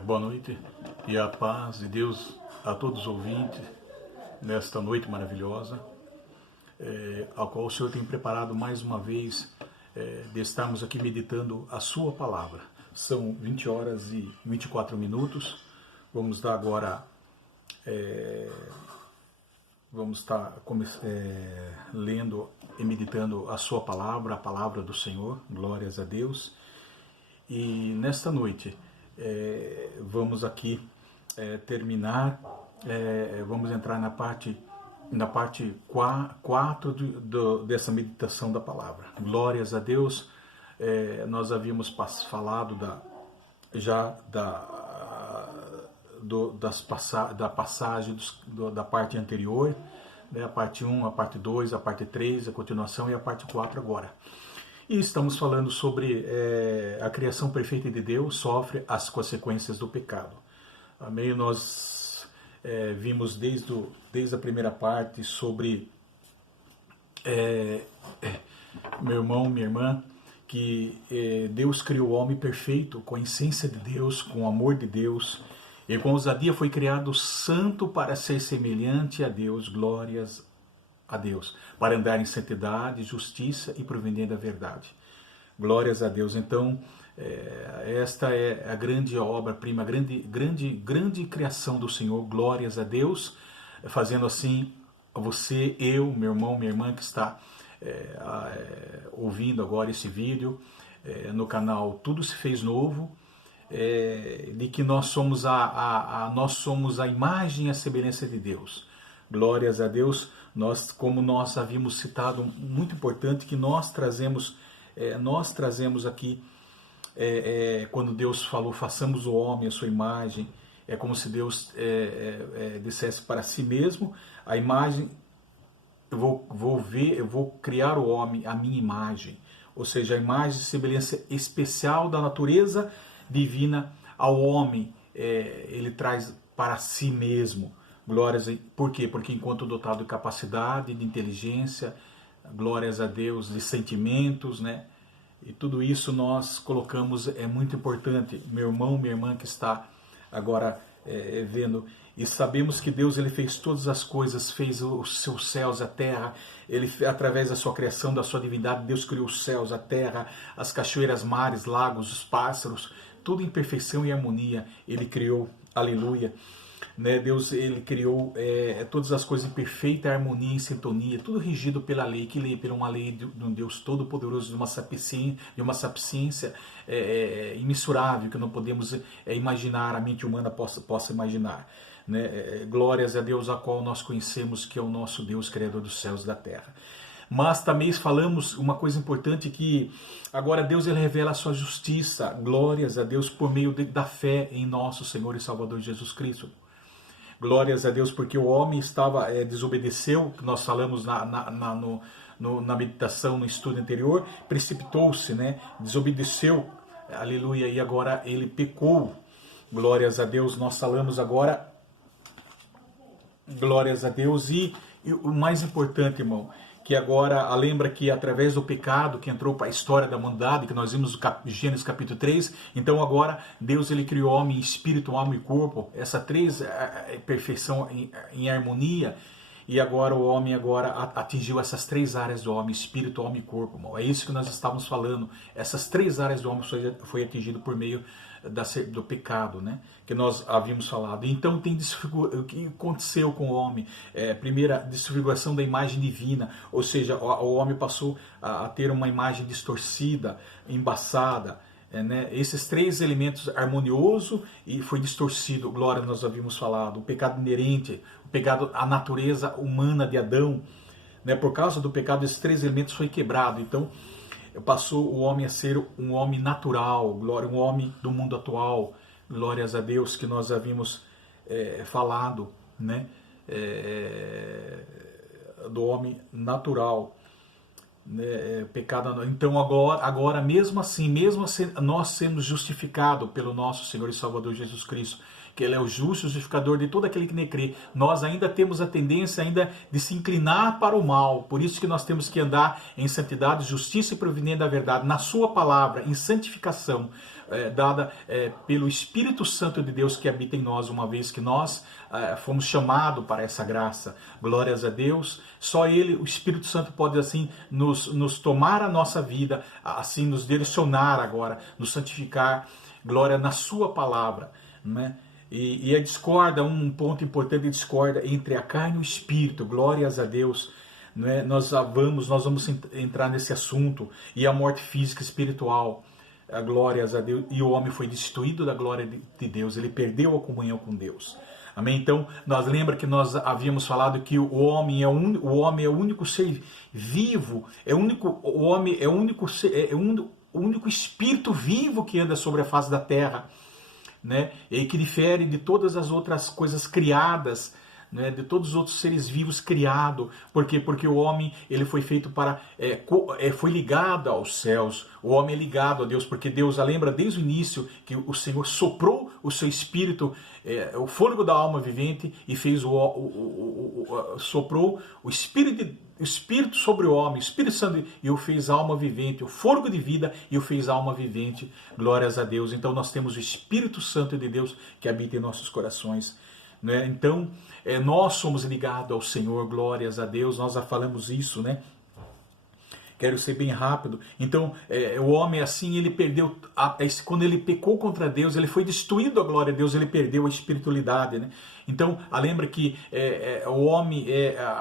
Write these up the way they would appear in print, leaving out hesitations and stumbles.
Boa noite e a paz de Deus a todos os ouvintes nesta noite maravilhosa, a qual o Senhor tem preparado mais uma vez de estarmos aqui meditando a sua palavra. São 20 horas e 24 minutos. Vamos dar agora, vamos estar lendo e meditando a sua palavra, a palavra do Senhor. Glórias a Deus. E nesta noite vamos aqui terminar, vamos entrar na parte 4 dessa meditação da palavra. Glórias a Deus. Nós havíamos falado da passagem da parte anterior, né, a parte 1, a parte 2, a parte 3, a continuação e a parte 4 agora. E estamos falando sobre a criação perfeita de Deus sofre as consequências do pecado. Amém? Nós vimos desde a primeira parte sobre, meu irmão, minha irmã, que Deus criou o homem perfeito, com a essência de Deus, com o amor de Deus, e com ousadia foi criado santo para ser semelhante a Deus. Glórias a Deus, para andar em santidade, justiça e proveniente da verdade. Glórias a Deus. Então, esta é a grande obra-prima, grande criação do Senhor. Glórias a Deus, fazendo assim, você, eu, meu irmão, minha irmã que está ouvindo agora esse vídeo no canal Tudo Se Fez Novo, de que nós somos nós somos a imagem e a semelhança de Deus. Glórias a Deus. Como nós havíamos citado, muito importante que nós trazemos aqui, quando Deus falou, façamos o homem a sua imagem, é como se Deus dissesse para si mesmo, a imagem, eu vou criar o homem à minha imagem, ou seja, a imagem e semelhança especial da natureza divina ao homem, ele traz para si mesmo. Glórias, por quê? Porque enquanto dotado de capacidade, de inteligência, glórias a Deus, de sentimentos, né? E tudo isso nós colocamos, é muito importante, meu irmão, minha irmã que está agora vendo, e sabemos que Deus ele fez todas as coisas, fez os seus céus, a terra, ele através da sua criação, da sua divindade, Deus criou os céus, a terra, as cachoeiras, mares, lagos, os pássaros, tudo em perfeição e harmonia, ele criou, aleluia. Né, Deus ele criou todas as coisas em perfeita harmonia, em sintonia, tudo regido pela lei, por uma lei de um Deus todo-poderoso, de uma sapiência imensurável, que não podemos imaginar, a mente humana possa imaginar. Né? Glórias a Deus, a qual nós conhecemos, que é o nosso Deus, Criador dos céus e da terra. Mas também falamos uma coisa importante, que agora Deus ele revela a sua justiça, glórias a Deus, por meio da fé em nosso Senhor e Salvador Jesus Cristo. Glórias a Deus, porque o homem desobedeceu, que nós falamos na meditação, no estudo anterior, precipitou-se, né? Desobedeceu, aleluia, e agora ele pecou. Glórias a Deus, nós falamos agora, glórias a Deus, e o mais importante, irmão, que agora, lembra que através do pecado que entrou para a história da humanidade, que nós vimos no Gênesis capítulo 3, então agora Deus ele criou homem, espírito, alma e corpo, essa perfeição em harmonia, e agora o homem atingiu essas 3 áreas do homem, espírito, alma e corpo, irmão. É isso que nós estávamos falando, essas 3 áreas do homem foi atingido por meio do pecado, né? Que nós havíamos falado. Então o que aconteceu com o homem? Primeira, desfiguração da imagem divina, ou seja, o homem passou a ter uma imagem distorcida, embaçada, né? Esses 3 elementos, harmonioso e foi distorcido, glória, nós havíamos falado, o pecado inerente, o pecado, a natureza humana de Adão, né? Por causa do pecado, esses 3 elementos foi quebrado, então passou o homem a ser um homem natural, glória, um homem do mundo atual, glórias a Deus, que nós havíamos falado, né? Do homem natural, né? Pecado. Então agora mesmo assim nós sermos justificados pelo nosso Senhor e Salvador Jesus Cristo, que Ele é o justo justificador de todo aquele que nele crê, nós ainda temos a tendência ainda de se inclinar para o mal. Por isso que nós temos que andar em santidade, justiça e proveniente da verdade, na sua palavra, em santificação, dada pelo Espírito Santo de Deus que habita em nós, uma vez que nós fomos chamados para essa graça. Glórias a Deus. Só Ele, o Espírito Santo, pode assim nos tomar a nossa vida, assim nos direcionar agora, nos santificar. Glória na sua palavra, né? E a discorda, um ponto importante, a discorda entre a carne e o Espírito. Glórias a Deus. Né? Nós vamos entrar nesse assunto. E a morte física e espiritual. Glórias a Deus. E o homem foi destituído da glória de Deus. Ele perdeu a comunhão com Deus. Amém? Então, nós lembra que nós havíamos falado que o homem é o único ser vivo, o homem é o único espírito vivo que anda sobre a face da terra, né? E que difere de todas as outras coisas criadas, né? De todos os outros seres vivos criados. Por quê? Porque o homem ele foi feito para foi ligado aos céus. O homem é ligado a Deus, porque Deus lembra desde o início que o Senhor soprou o seu espírito, o fôlego da alma vivente, e fez soprou o espírito sobre o homem, o Espírito Santo, e o fez alma vivente, o fôlego de vida, e o fez alma vivente. Glórias a Deus. Então nós temos o Espírito Santo de Deus que habita em nossos corações. Né? Então, nós somos ligados ao Senhor, glórias a Deus, nós já falamos isso, né? Quero ser bem rápido. Então, o homem assim, ele perdeu, quando ele pecou contra Deus, ele foi destituído da glória de Deus, ele perdeu a espiritualidade, né? Então, lembra que o homem,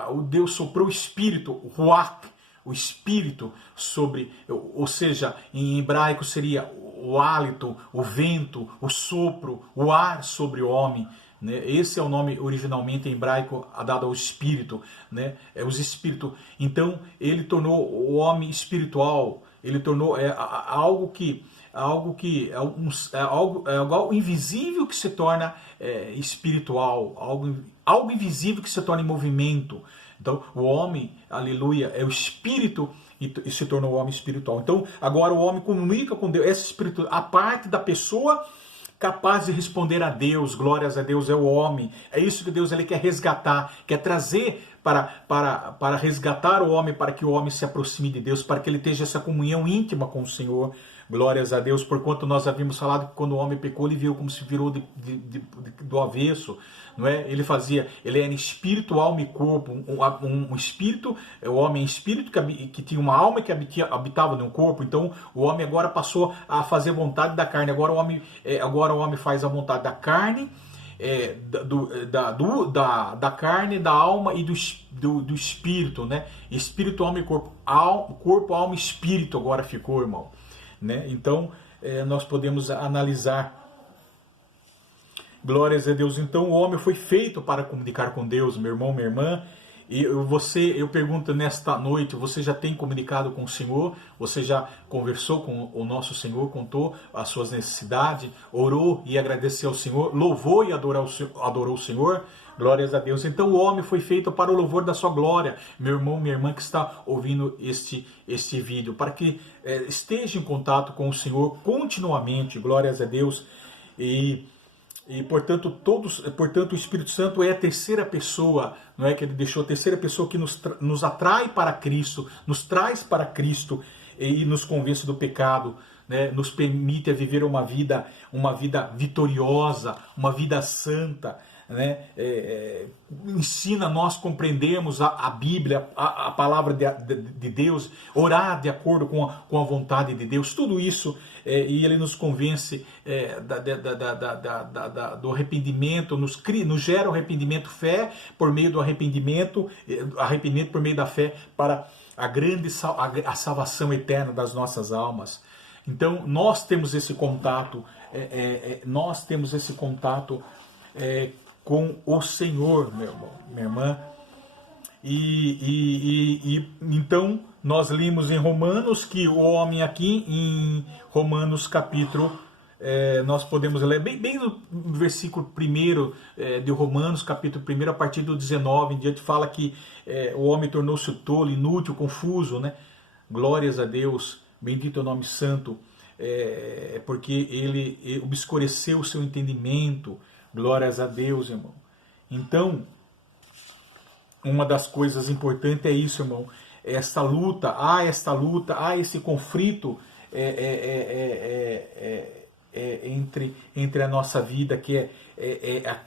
o Deus soprou o espírito, o ruach, o espírito sobre, ou seja, em hebraico seria o hálito, o vento, o sopro, o ar sobre o homem. Esse é o nome originalmente em hebraico dado ao espírito, né? Os espíritos. Então ele tornou o homem espiritual, ele tornou algo invisível que se torna espiritual, algo invisível que se torna em movimento. Então o homem, aleluia, é o espírito e se tornou o homem espiritual. Então agora o homem comunica com Deus, esse espírito, a parte da pessoa capaz de responder a Deus, glórias a Deus, é o homem. É isso que Deus ele quer resgatar, quer trazer para resgatar o homem, para que o homem se aproxime de Deus, para que ele tenha essa comunhão íntima com o Senhor. Glórias a Deus, porquanto nós havíamos falado que quando o homem pecou, ele viu como se virou do avesso, não é? Ele era espírito, alma e corpo, um espírito, o homem espírito que tinha uma alma que habitava no corpo. Então o homem agora passou a fazer vontade da carne. Agora o homem faz a vontade da carne, da carne, da alma e do espírito, né? Espírito, alma e corpo. Corpo, alma e espírito agora ficou, irmão. Né? Então, nós podemos analisar. Glórias a Deus. Então, o homem foi feito para comunicar com Deus, meu irmão, minha irmã. E eu pergunto nesta noite, você já tem comunicado com o Senhor? Você já conversou com o nosso Senhor, contou as suas necessidades, orou e agradeceu ao Senhor, louvou e adorou o Senhor? Glórias a Deus. Então o homem foi feito para o louvor da sua glória, meu irmão, minha irmã que está ouvindo este vídeo, para que esteja em contato com o Senhor continuamente, glórias a Deus. E portanto, o Espírito Santo é a terceira pessoa, não é que ele deixou a terceira pessoa que nos atrai para Cristo, nos traz para Cristo e nos convence do pecado, né? Nos permite viver uma vida vitoriosa, uma vida santa, né? Ensina nós compreendermos a Bíblia, a palavra de Deus, orar de acordo com a vontade de Deus, tudo isso, e ele nos convence do arrependimento, nos gera o arrependimento, fé por meio do arrependimento por meio da fé para a salvação eterna das nossas almas. Então nós temos esse contato, com o Senhor, meu irmão, minha irmã. E então nós lemos em Romanos que o homem aqui em Romanos capítulo, nós podemos ler bem no versículo 1 de Romanos capítulo 1, a partir do 19 em diante, fala que o homem tornou-se tolo, inútil, confuso, né? Glórias a Deus, bendito é o nome santo, porque ele obscureceu o seu entendimento, Glórias a Deus, irmão. Então, uma das coisas importantes é isso, irmão. Esta luta, há esse conflito entre a nossa vida, que é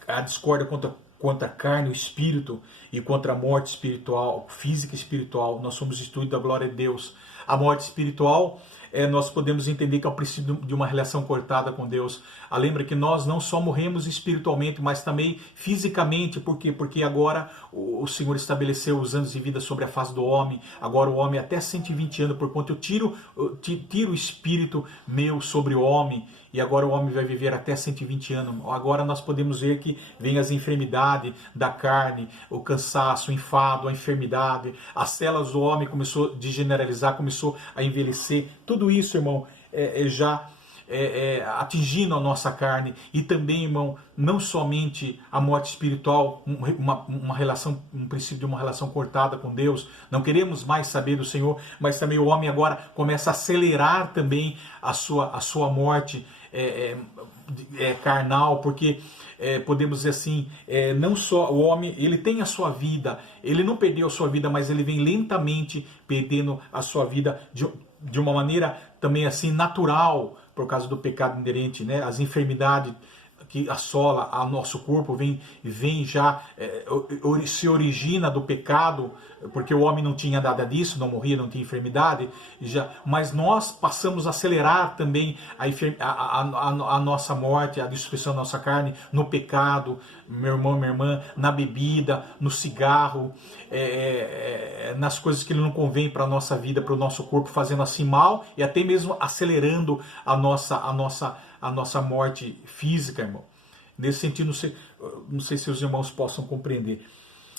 a discórdia contra a carne, o espírito, e contra a morte espiritual, física e espiritual. Nós somos instituídos da glória de Deus. A morte espiritual, nós podemos entender que é o princípio de uma relação cortada com Deus. Lembra que nós não só morremos espiritualmente, mas também fisicamente. Por quê? Porque agora o Senhor estabeleceu os anos de vida sobre a face do homem. Agora o homem até 120 anos, porquanto eu tiro o espírito meu sobre o homem. E agora o homem vai viver até 120 anos. Agora nós podemos ver que vem as enfermidades da carne, o cansaço, o enfado, a enfermidade. As células do homem começou a degeneralizar, começou a envelhecer. Tudo isso, irmão, já atingindo a nossa carne. E também, irmão, não somente a morte espiritual, uma relação, um princípio de uma relação cortada com Deus. Não queremos mais saber do Senhor, mas também o homem agora começa a acelerar também a sua morte carnal, porque podemos dizer assim, não só o homem, ele tem a sua vida, ele não perdeu a sua vida, mas ele vem lentamente perdendo a sua vida de uma maneira também assim natural, por causa do pecado inerente, né? As enfermidades que assola a nosso corpo vem já se origina do pecado, porque o homem não tinha nada disso, não morria, não tinha enfermidade, mas nós passamos a acelerar também a nossa morte, a destruição da nossa carne no pecado, meu irmão, minha irmã, na bebida, no cigarro, nas coisas que não convém para a nossa vida, para o nosso corpo, fazendo assim mal e até mesmo acelerando a nossa morte física, irmão. Nesse sentido, não sei se os irmãos possam compreender.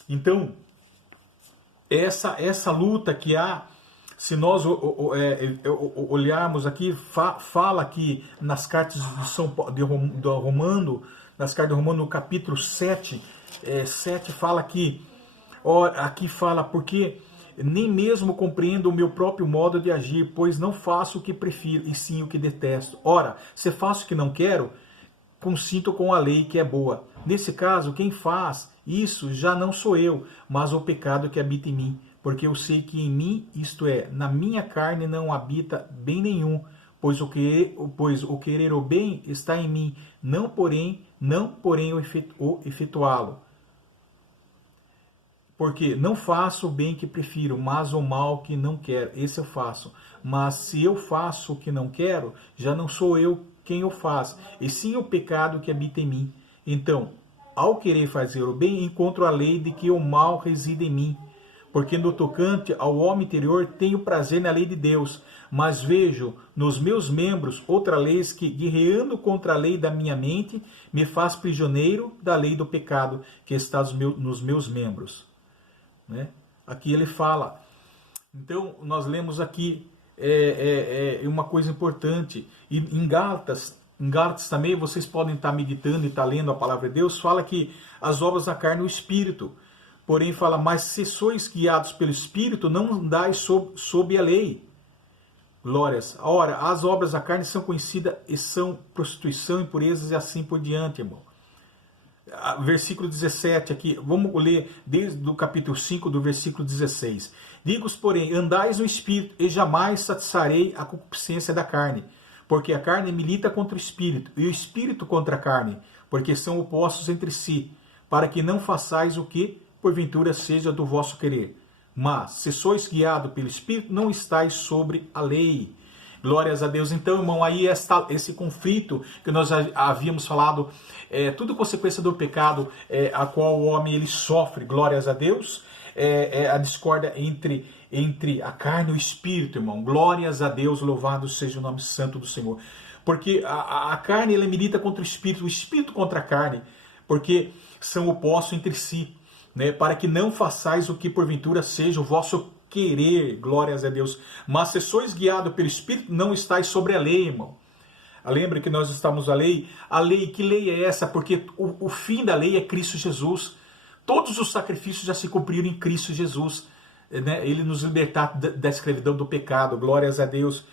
Então, essa luta que há, se nós olharmos aqui, fala aqui nas cartas de Romano, nas cartas de Romano, no capítulo 7, 7 fala aqui fala, porque nem mesmo compreendo o meu próprio modo de agir, pois não faço o que prefiro, e sim o que detesto. Ora, se faço o que não quero, consinto com a lei que é boa. Nesse caso, quem faz isso já não sou eu, mas o pecado que habita em mim. Porque eu sei que em mim, isto é, na minha carne não habita bem nenhum, pois o querer o bem está em mim, não porém o efetuá-lo. Porque não faço o bem que prefiro, mas o mal que não quero, esse eu faço. Mas se eu faço o que não quero, já não sou eu quem o faz, e sim o pecado que habita em mim. Então, ao querer fazer o bem, encontro a lei de que o mal reside em mim. Porque no tocante ao homem interior tenho prazer na lei de Deus, mas vejo nos meus membros outra lei que, guerreando contra a lei da minha mente, me faz prisioneiro da lei do pecado que está nos meus membros. Né? Aqui ele fala. Então, nós lemos aqui uma coisa importante. E em Gálatas também, vocês podem estar meditando e estar lendo a palavra de Deus, fala que as obras da carne é o Espírito. Porém fala, mas se sois guiados pelo Espírito, não andais sob a lei. Glórias. Ora, as obras da carne são conhecidas e são prostituição, impurezas e assim por diante, irmão. Versículo 17 aqui, vamos ler desde o capítulo 5, do versículo 16. Digo-vos, porém, andais no Espírito, e jamais satisfarei a concupiscência da carne, porque a carne milita contra o Espírito, e o Espírito contra a carne, porque são opostos entre si, para que não façais o que, porventura, seja do vosso querer. Mas, se sois guiados pelo Espírito, não estáis sobre a lei. Glórias a Deus. Então, irmão, aí esse conflito que nós havíamos falado, tudo consequência do pecado, a qual o homem ele sofre, glórias a Deus, a discórdia entre a carne e o Espírito, irmão. Glórias a Deus, louvado seja o nome santo do Senhor. Porque a carne ela milita contra o Espírito contra a carne, porque são opostos entre si, né? Para que não façais o que porventura seja o vosso querer, glórias a Deus. Mas se sois guiados pelo Espírito, não estáis sobre a lei, irmão. Lembra que nós estamos a lei, que lei é essa? Porque o fim da lei é Cristo Jesus. Todos os sacrifícios já se cumpriram em Cristo Jesus, né? Ele nos libertar da escravidão do pecado, glórias a Deus.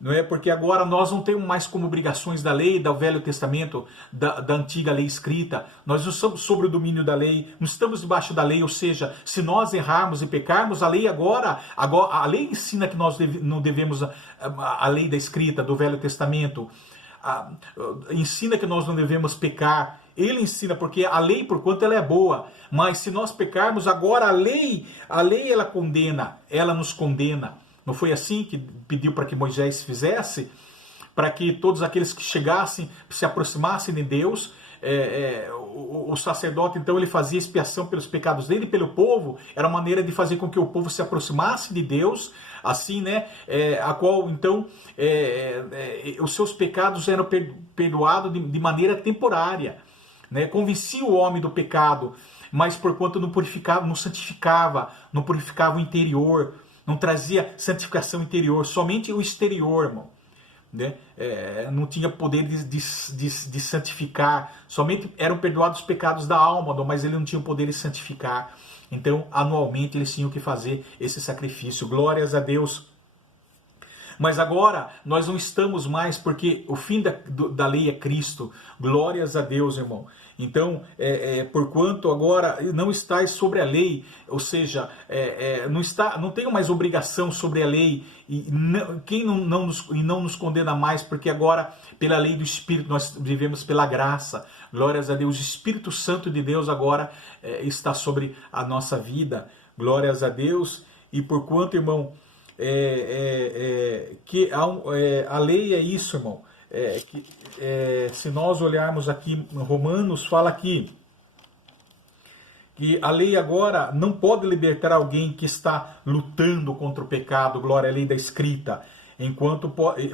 não é? Porque agora nós não temos mais como obrigações da lei, do Velho Testamento, da antiga lei escrita. Nós não estamos sobre o domínio da lei, não estamos debaixo da lei, ou seja, se nós errarmos e pecarmos, a lei agora a lei ensina que nós não devemos, a lei da escrita, do Velho Testamento, ensina que nós não devemos pecar. Ele ensina, porque a lei, por quanto ela é boa, mas se nós pecarmos, agora a lei ela condena, ela nos condena. Não foi assim que pediu para que Moisés fizesse? Para que todos aqueles que chegassem, se aproximassem de Deus, o sacerdote, então, ele fazia expiação pelos pecados dele e pelo povo. Era uma maneira de fazer com que o povo se aproximasse de Deus, assim, né? A qual, então, os seus pecados eram perdoados de maneira temporária, né? Convencia o homem do pecado, mas porquanto não purificava, não santificava, não purificava o interior, não trazia santificação interior, somente o exterior, irmão, né? Não tinha poder de santificar, somente eram perdoados os pecados da alma, mas ele não tinha o poder de santificar. Então, anualmente, eles tinham que fazer esse sacrifício. Glórias a Deus. Mas agora, nós não estamos mais, porque o fim da lei é Cristo. Glórias a Deus, irmão. Então, porquanto agora não estáis sobre a lei, ou seja, não tenho mais obrigação sobre a lei, e quem não nos condena mais, porque agora, pela lei do Espírito, nós vivemos pela graça. Glórias a Deus, o Espírito Santo de Deus agora está sobre a nossa vida. Glórias a Deus. E porquanto, irmão, que a lei é isso, irmão. Se nós olharmos aqui em Romanos, fala aqui que a lei agora não pode libertar alguém que está lutando contra o pecado, glória à lei da escrita,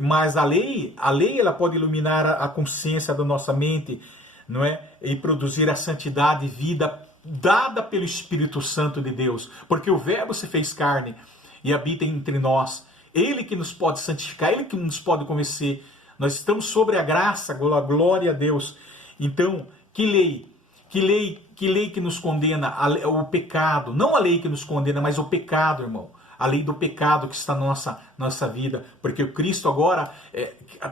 mas a lei ela pode iluminar a consciência da nossa mente, não é? E produzir a santidade e vida dada pelo Espírito Santo de Deus, porque o Verbo se fez carne e habita entre nós. Ele que nos pode santificar, ele que nos pode convencer. Nós estamos sobre a graça, glória a Deus. Então, que lei que nos condena? O pecado. Não a lei que nos condena, mas o pecado, irmão. A lei do pecado que está na nossa vida. Porque o Cristo agora,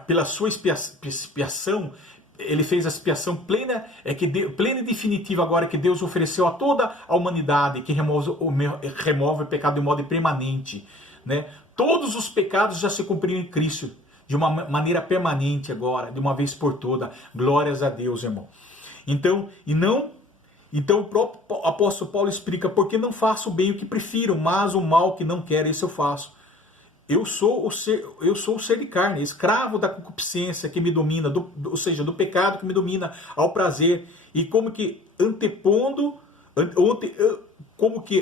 pela sua expiação, ele fez a expiação plena, plena e definitiva agora que Deus ofereceu a toda a humanidade, que remove o pecado de modo permanente, né? Todos os pecados já se cumpriram em Cristo, de uma maneira permanente agora, de uma vez por toda. Glórias a Deus, irmão. Então o próprio apóstolo Paulo explica: porque não faço bem o que prefiro, mas o mal que não quero, esse eu faço. Eu sou o ser de carne, escravo da concupiscência que me domina, ou seja, do pecado que me domina, ao prazer. E como que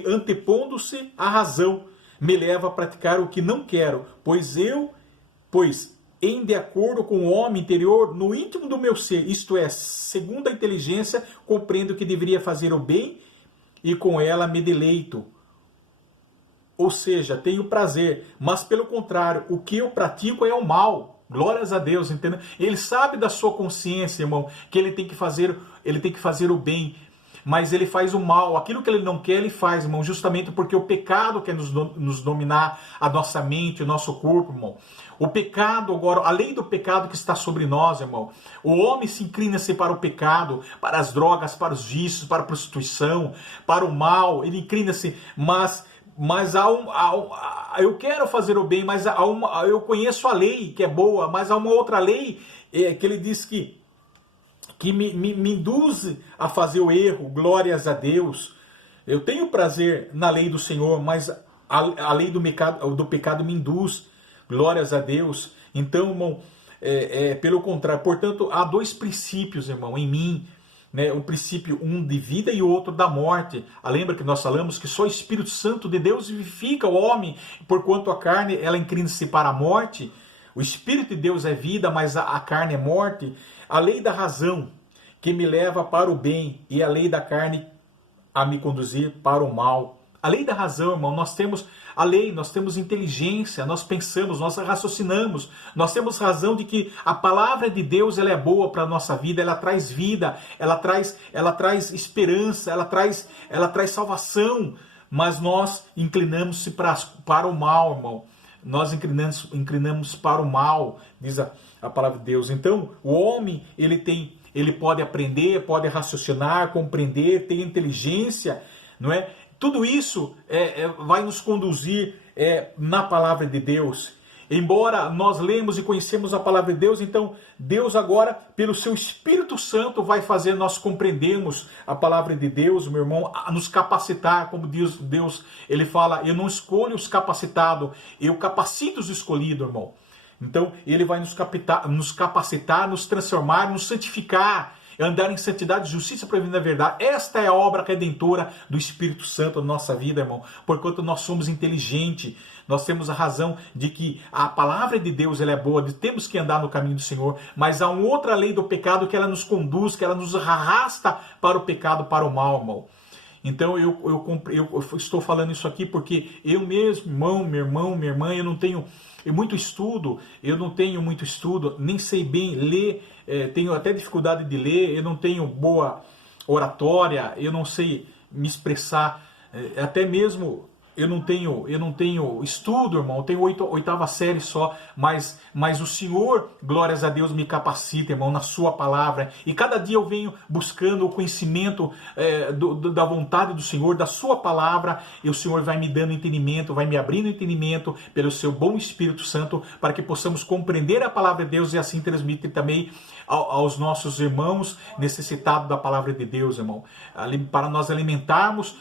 antepondo-se à razão, me leva a praticar o que não quero, pois em de acordo com o homem interior, no íntimo do meu ser, isto é, segundo a inteligência, compreendo que deveria fazer o bem e com ela me deleito. Ou seja, tenho prazer, mas pelo contrário, o que eu pratico é o mal. Glórias a Deus, entendeu? Ele sabe da sua consciência, irmão, que ele tem que fazer o bem, mas ele faz o mal. Aquilo que ele não quer, ele faz, irmão, justamente porque o pecado quer nos dominar a nossa mente, o nosso corpo, irmão. O pecado agora, a lei do pecado que está sobre nós, irmão. O homem se inclina-se para o pecado, para as drogas, para os vícios, para a prostituição, para o mal. Ele inclina-se, mas eu quero fazer o bem, mas eu conheço a lei que é boa, mas há uma outra lei que ele diz que me induz a fazer o erro. Glórias a Deus. Eu tenho prazer na lei do Senhor, mas a lei do pecado me induz. Glórias a Deus. Então, irmão, pelo contrário. Portanto, há dois princípios, irmão, em mim. Né, um princípio, um de vida e o outro da morte. Lembra que nós falamos que só o Espírito Santo de Deus vivifica o homem, porquanto a carne ela inclina-se para a morte. O Espírito de Deus é vida, mas a carne é morte. A lei da razão que me leva para o bem e a lei da carne a me conduzir para o mal. A lei da razão, irmão, nós temos a lei, nós temos inteligência, nós pensamos, nós raciocinamos, nós temos razão de que a palavra de Deus ela é boa para a nossa vida, ela traz vida, ela traz esperança, ela traz salvação, mas nós inclinamos-se para o mal, irmão. nós inclinamos para o mal, diz a palavra de Deus. Então, o homem, ele pode aprender, pode raciocinar, compreender, ter inteligência, não é? Tudo isso vai nos conduzir na palavra de Deus. Embora nós lemos e conhecemos a palavra de Deus, então Deus agora, pelo seu Espírito Santo, vai fazer nós compreendermos a palavra de Deus, meu irmão, a nos capacitar, como Deus, ele fala, eu não escolho os capacitados, eu capacito os escolhidos, irmão. Então, ele vai nos capacitar, nos transformar, nos santificar, andar em santidade, justiça, prevendo a verdade. Esta é a obra redentora do Espírito Santo na nossa vida, irmão. Porquanto nós somos inteligentes, nós temos a razão de que a palavra de Deus ela é boa, temos que andar no caminho do Senhor, mas há uma outra lei do pecado que ela nos conduz, que ela nos arrasta para o pecado, para o mal, irmão. Então eu estou falando isso aqui porque eu mesmo, meu irmão, minha irmã, eu não tenho muito estudo, nem sei bem ler, tenho até dificuldade de ler, eu não tenho boa oratória, eu não sei me expressar, até mesmo eu não tenho estudo, irmão, eu tenho oitava série só, mas o Senhor, glórias a Deus, me capacita, irmão, na sua palavra, e cada dia eu venho buscando o conhecimento da vontade do Senhor, da sua palavra, e o Senhor vai me dando entendimento, vai me abrindo entendimento pelo seu bom Espírito Santo, para que possamos compreender a palavra de Deus e assim transmitir também aos nossos irmãos necessitados da palavra de Deus, irmão, para nós alimentarmos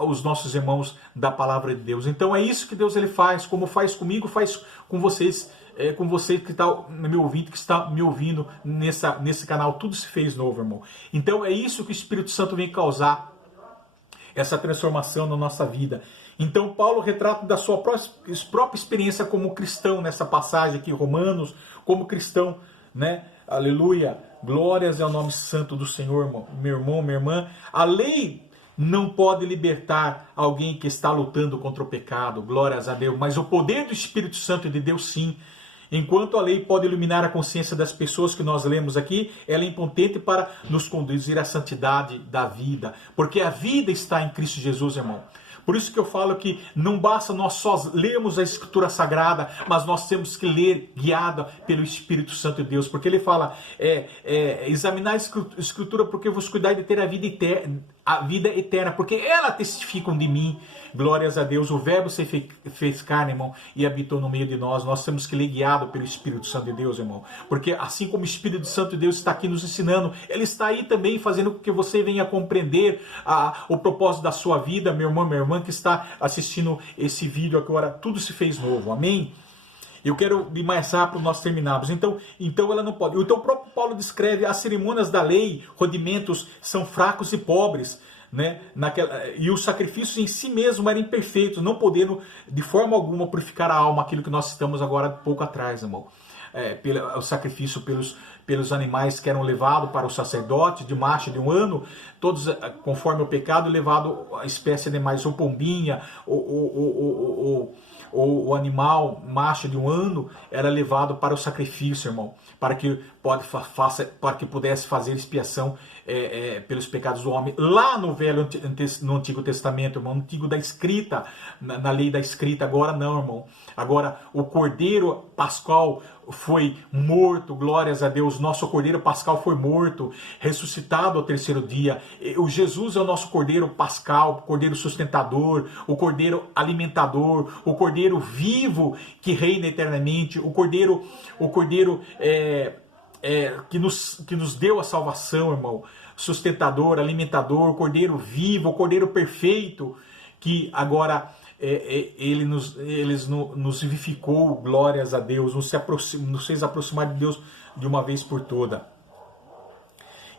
os nossos irmãos da palavra de Deus. Então é isso que Deus ele faz, como faz comigo, faz com vocês, com você que está me ouvindo, que está me ouvindo nesse canal. Tudo se fez novo, irmão. Então é isso que o Espírito Santo vem causar, essa transformação na nossa vida. Então Paulo retrata da sua própria experiência como cristão nessa passagem aqui, Romanos, como cristão, né? Aleluia, glórias ao nome santo do Senhor, irmão, meu irmão, minha irmã. A lei não pode libertar alguém que está lutando contra o pecado, glórias a Deus, mas o poder do Espírito Santo de Deus sim. Enquanto a lei pode iluminar a consciência das pessoas que nós lemos aqui, ela é impotente para nos conduzir à santidade da vida, porque a vida está em Cristo Jesus, irmão. Por isso que eu falo que não basta nós só lermos a Escritura Sagrada, mas nós temos que ler guiado pelo Espírito Santo de Deus. Porque ele fala, examinar a Escritura porque vos cuidai de ter a vida eterna, porque ela testificam de mim. Glórias a Deus, o verbo se fez carne, irmão, e habitou no meio de nós. Nós temos que ler guiado pelo Espírito Santo de Deus, irmão. Porque assim como o Espírito Santo de Deus está aqui nos ensinando, ele está aí também fazendo com que você venha compreender o propósito da sua vida, meu irmão, minha irmã, que está assistindo esse vídeo agora. Tudo se fez novo, amém? Eu quero ir mais rápido, nós terminamos. Então ela não pode. Então o próprio Paulo descreve as cerimônias da lei, rudimentos, são fracos e pobres, né? E os sacrifícios em si mesmos eram imperfeitos, não podendo de forma alguma purificar a alma, aquilo que nós citamos agora pouco atrás, irmão. O sacrifício pelos animais que eram levados para o sacerdote, de macho de um ano, todos conforme o pecado, levado a espécie de animais, ou pombinha, ou o animal macho de um ano, era levado para o sacrifício, irmão, para que pudesse fazer expiação pelos pecados do homem. Lá no Antigo Testamento, irmão, Antigo da escrita, na lei da escrita. Agora não, irmão. Agora o Cordeiro Pascal foi morto, glórias a Deus. Nosso Cordeiro Pascal foi morto, ressuscitado ao terceiro dia. O Jesus é o nosso Cordeiro Pascal, Cordeiro sustentador, o Cordeiro alimentador, o Cordeiro vivo que reina eternamente, o Cordeiro que nos deu a salvação, irmão, sustentador, alimentador, o Cordeiro vivo, o Cordeiro perfeito, que agora ele nos vivificou, glórias a Deus, nos fez aproximar de Deus de uma vez por toda.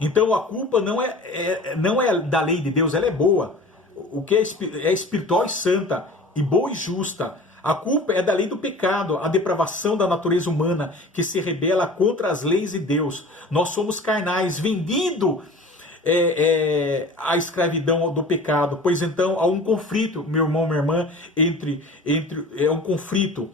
Então a culpa não é da lei de Deus, ela é boa. O que é espiritual e santa, e boa e justa. A culpa é da lei do pecado, a depravação da natureza humana que se rebela contra as leis de Deus. Nós somos carnais, vendidos à escravidão do pecado. Pois então há um conflito, meu irmão, minha irmã, um conflito,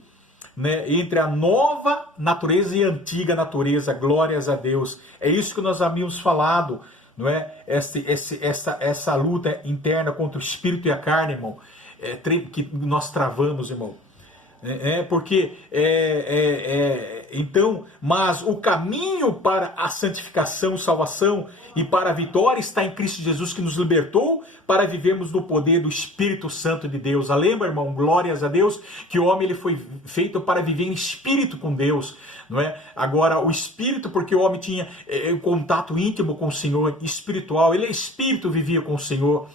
né, entre a nova natureza e a antiga natureza. Glórias a Deus. É isso que nós havíamos falado, não é? Essa luta interna contra o espírito e a carne, irmão. Que nós travamos, irmão. Então, mas o caminho para a santificação, salvação e para a vitória está em Cristo Jesus, que nos libertou para vivermos no poder do Espírito Santo de Deus. Lembra, irmão, glórias a Deus, que o homem ele foi feito para viver em espírito com Deus, não é? Agora, o espírito, porque o homem tinha um contato íntimo com o Senhor, espiritual, ele é espírito, vivia com o Senhor.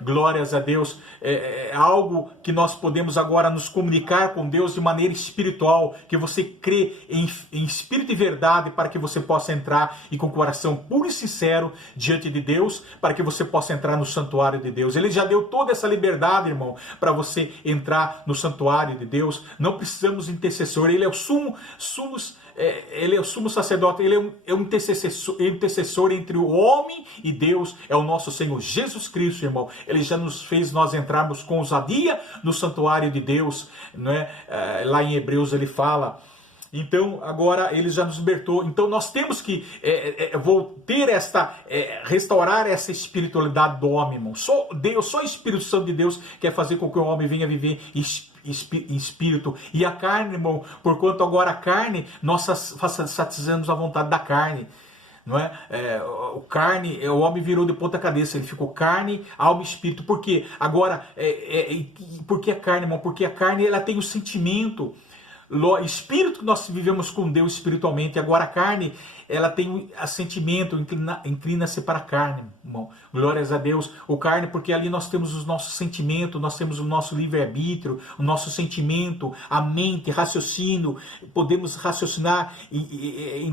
Glórias a Deus, é algo que nós podemos agora nos comunicar com Deus de maneira espiritual, que você crê em espírito e verdade para que você possa entrar e com o coração puro e sincero diante de Deus, para que você possa entrar no santuário de Deus. Ele já deu toda essa liberdade, irmão, para você entrar no santuário de Deus. Não precisamos de intercessor, ele é o ele é o sumo sacerdote, ele é um intercessor entre o homem e Deus, é o nosso Senhor Jesus Cristo, irmão. Ele já nos fez nós entrarmos com ousadia no santuário de Deus, né? Lá em Hebreus ele fala. Então, agora ele já nos libertou. Então, nós temos que restaurar essa espiritualidade do homem, irmão. Só Deus, só o Espírito Santo de Deus quer fazer com que o homem venha viver em espírito. E a carne, irmão, porquanto agora a carne, nós satisfazemos a vontade da carne. Não é? O homem virou de ponta cabeça, ele ficou carne, alma e espírito. Por quê? Agora, por que a carne, irmão? Porque a carne ela tem o sentimento. Espírito que nós vivemos com Deus espiritualmente, agora a carne ela tem o sentimento, inclina-se para a carne, irmão. Glórias a Deus. O carne, porque ali nós temos os nossos sentimentos, nós temos o nosso livre-arbítrio, o nosso sentimento, a mente, raciocínio, podemos raciocinar e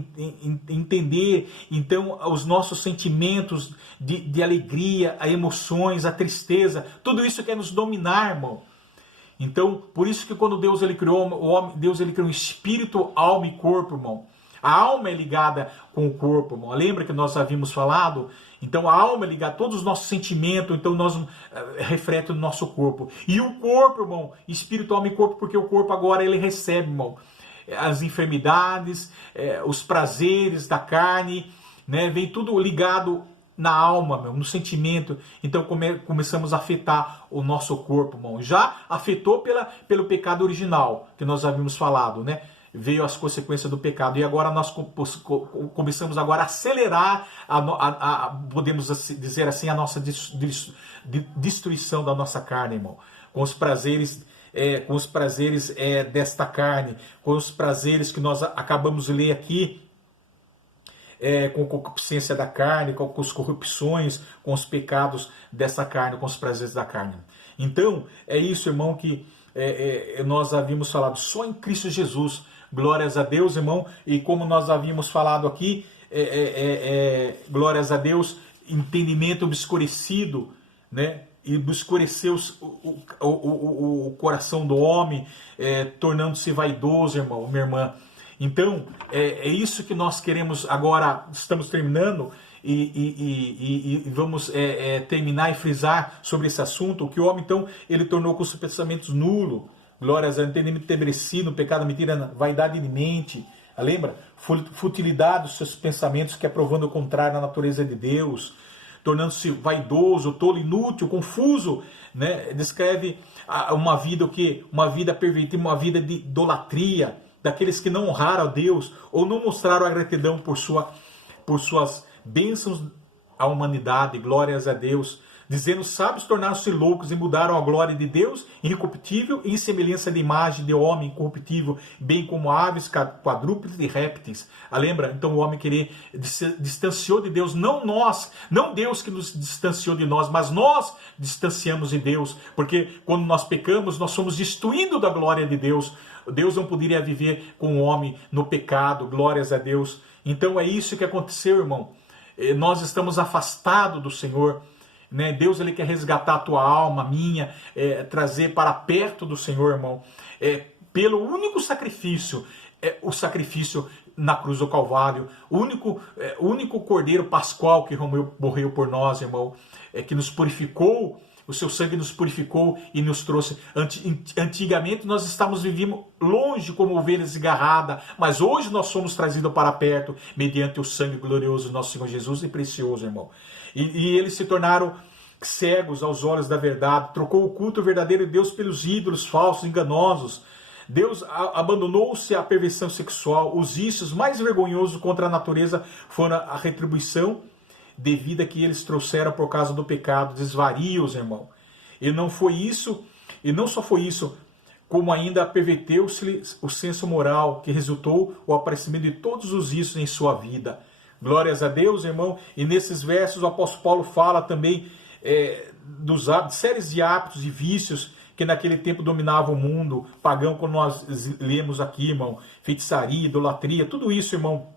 entender, então, os nossos sentimentos de alegria, as emoções, a tristeza, tudo isso quer nos dominar, irmão. Então, por isso que quando Deus ele criou o homem, Deus ele criou um espírito, alma e corpo, irmão. A alma é ligada com o corpo, irmão. Lembra que nós havíamos falado? Então, a alma é ligada a todos os nossos sentimentos, então nós reflete no nosso corpo. E o corpo, irmão, espírito, alma e corpo, porque o corpo agora ele recebe, irmão, as enfermidades, os prazeres da carne, né? Vem tudo ligado na alma, no sentimento. Então começamos a afetar o nosso corpo, irmão. Já afetou pelo pecado original, que nós havíamos falado, né? Veio as consequências do pecado. E agora nós começamos agora a acelerar, podemos dizer assim, a nossa destruição da nossa carne, irmão. Com os prazeres desta carne, com os prazeres que nós acabamos de ler aqui, com a concupiscência da carne, com as corrupções, com os pecados dessa carne, com os prazeres da carne. Então, é isso, irmão, que nós havíamos falado, só em Cristo Jesus. Glórias a Deus, irmão, e como nós havíamos falado aqui, glórias a Deus, entendimento obscurecido, né? E obscureceu o coração do homem, tornando-se vaidoso, irmão, minha irmã. Então, é isso que nós queremos agora, estamos terminando e vamos terminar e frisar sobre esse assunto, que o homem, então, ele tornou com os pensamentos nulos, glórias ao entendimento tenebrecido, pecado, mentira, vaidade de mente, lembra? Futilidade dos seus pensamentos, que é provando o contrário da natureza de Deus, tornando-se vaidoso, tolo, inútil, confuso, né? Descreve uma vida, o quê? Uma vida pervertida, uma vida de idolatria, daqueles que não honraram a Deus ou não mostraram a gratidão por suas bênçãos à humanidade, glórias a Deus, dizendo, sábios tornaram-se loucos e mudaram a glória de Deus incorruptível e em semelhança de imagem de homem incorruptível, bem como aves, quadrúpedes e répteis. Lembra? Então o homem distanciou de Deus, não nós, não Deus que nos distanciou de nós, mas nós distanciamos de Deus, porque quando nós pecamos, nós somos destituindo da glória de Deus. Deus não poderia viver com o homem no pecado, glórias a Deus. Então é isso que aconteceu, irmão. Nós estamos afastados do Senhor, né? Deus ele quer resgatar a tua alma, a minha, trazer para perto do Senhor, irmão. Pelo único sacrifício, o sacrifício na cruz do Calvário, o único cordeiro pascual que morreu por nós, irmão, que nos purificou. O seu sangue nos purificou e nos trouxe. Antigamente nós estávamos vivendo longe como ovelhas desgarradas, mas hoje nós somos trazidos para perto mediante o sangue glorioso do nosso Senhor Jesus e precioso, irmão. E eles se tornaram cegos aos olhos da verdade, trocou o culto verdadeiro de Deus pelos ídolos falsos, enganosos, Deus abandonou-se à perversão sexual. Os vícios mais vergonhosos contra a natureza foram a retribuição devida que eles trouxeram por causa do pecado, desvarios, irmão. E não foi isso, e não só foi isso, como ainda perverteu-se o senso moral, que resultou o aparecimento de todos os vícios em sua vida. Glórias a Deus, irmão. E nesses versos o apóstolo Paulo fala também dos hábitos, séries de hábitos e vícios que naquele tempo dominavam o mundo pagão, como nós lemos aqui, irmão. Feitiçaria, idolatria, tudo isso, irmão.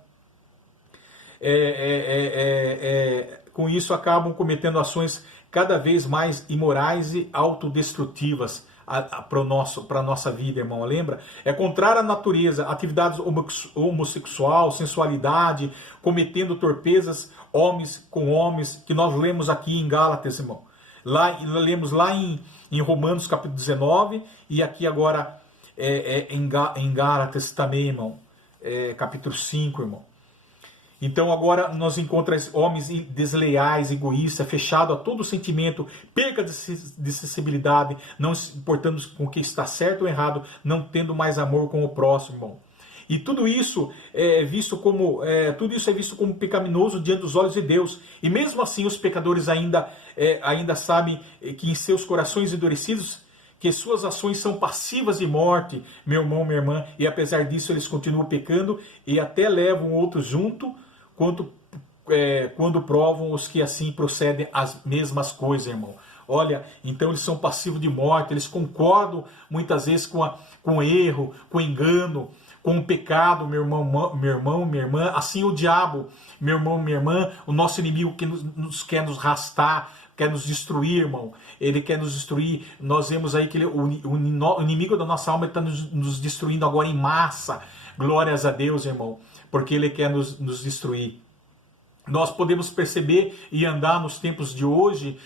Com isso acabam cometendo ações cada vez mais imorais e autodestrutivas para a nossa vida, irmão. Lembra? É contrário à natureza, atividades homossexual, sensualidade, cometendo torpezas homens com homens, que nós lemos aqui em Gálatas, irmão. Lemos lá em Romanos capítulo 19 e aqui agora em Gálatas também, irmão. Capítulo 5, irmão. Então agora nós encontramos homens desleais, egoístas, fechados a todo sentimento, perca de sensibilidade, não se importando com o que está certo ou errado, não tendo mais amor com o próximo, irmão. E tudo isso é visto como pecaminoso diante dos olhos de Deus. E mesmo assim os pecadores ainda sabem que em seus corações endurecidos que suas ações são passivas de morte, meu irmão, minha irmã, e apesar disso eles continuam pecando e até levam outros junto, quando provam os que assim procedem as mesmas coisas, irmão. Olha, então eles são passivos de morte, eles concordam muitas vezes com o erro, com o engano, com o pecado, meu irmão, minha irmã. Assim o diabo, meu irmão, minha irmã, o nosso inimigo que quer nos arrastar, quer nos destruir, irmão. Ele quer nos destruir. Nós vemos aí que o inimigo da nossa alma está nos destruindo agora em massa. Glórias a Deus, irmão, porque ele quer nos destruir. Nós podemos perceber e andar nos tempos de hoje